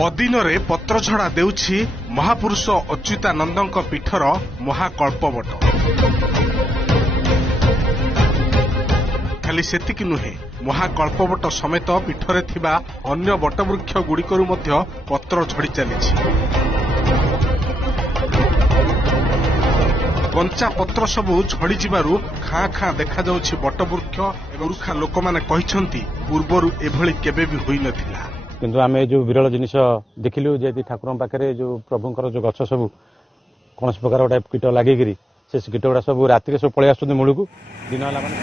ଅଦିନରେ ପତ୍ରଝଡ଼ା ଦେଉଛି ମହାପୁରୁଷ ଅଚ୍ୟୁତାନନ୍ଦଙ୍କ ପୀଠର ମହାକଳ୍ପବଟ। ଖାଲି ସେତିକି ନୁହେଁ, ମହାକଳ୍ପବଟ ସମେତ ପୀଠରେ ଥିବା ଅନ୍ୟ ବଟବୃକ୍ଷ ଗୁଡ଼ିକରୁ ମଧ୍ୟ ପତ୍ର ଝଡ଼ି ଚାଲିଛି। କଞ୍ଚା ପତ୍ର ସବୁ ଝଡ଼ିଯିବାରୁ ଖାଁ ଖାଁ ଦେଖାଯାଉଛି ବଟବୃକ୍ଷ। ଗୁରୁଖା ଲୋକମାନେ କହିଛନ୍ତି ପୂର୍ବରୁ ଏଭଳି କେବେ ବି ହୋଇନଥିଲା। କିନ୍ତୁ ଆମେ ଯୋଉ ବିରଳ ଜିନିଷ ଦେଖିଲୁ ଯେ ଠାକୁରଙ୍କ ପାଖରେ ଯୋଉ ପ୍ରଭୁଙ୍କର ଯୋଉ ଗଛ ସବୁ କୌଣସି ପ୍ରକାର ଗୋଟେ କୀଟ ଲାଗିକିରି ସେ କୀଟ ଗୁଡ଼ା ସବୁ ରାତିରେ ସବୁ ପଳେଇ ଆସୁଛନ୍ତି ମୂଳକୁ, ଦିନ ହେଲା ମାନେ